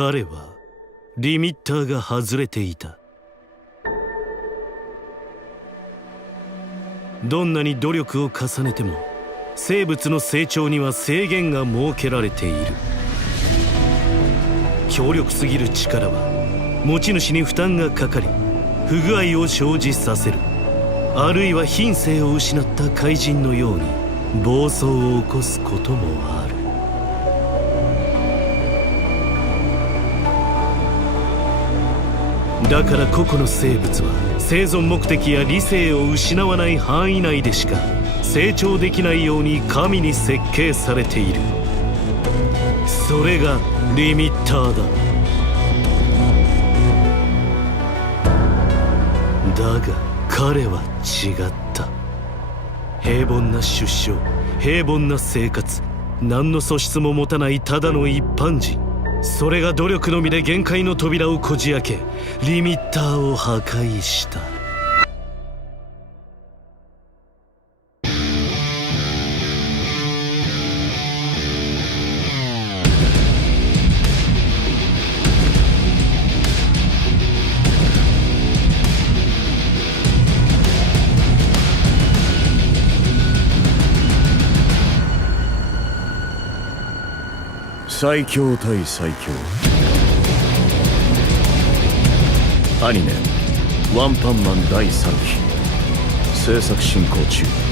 彼はリミッターが外れていた。どんなに努力を重ねても生物の成長には制限が設けられている。強力すぎる力は持ち主に負担がかかり不具合を生じさせる。あるいは品性を失った怪人のように暴走を起こすこともある。だから個々の生物は生存目的や理性を失わない範囲内でしか成長できないように神に設計されている。それがリミッターだ。だが彼は違った。平凡な出生、平凡な生活、何の素質も持たないただの一般人。それが努力のみで限界の扉をこじ開けリミッターを破壊した。最強対最強。アニメ「ワンパンマン」第3期制作進行中。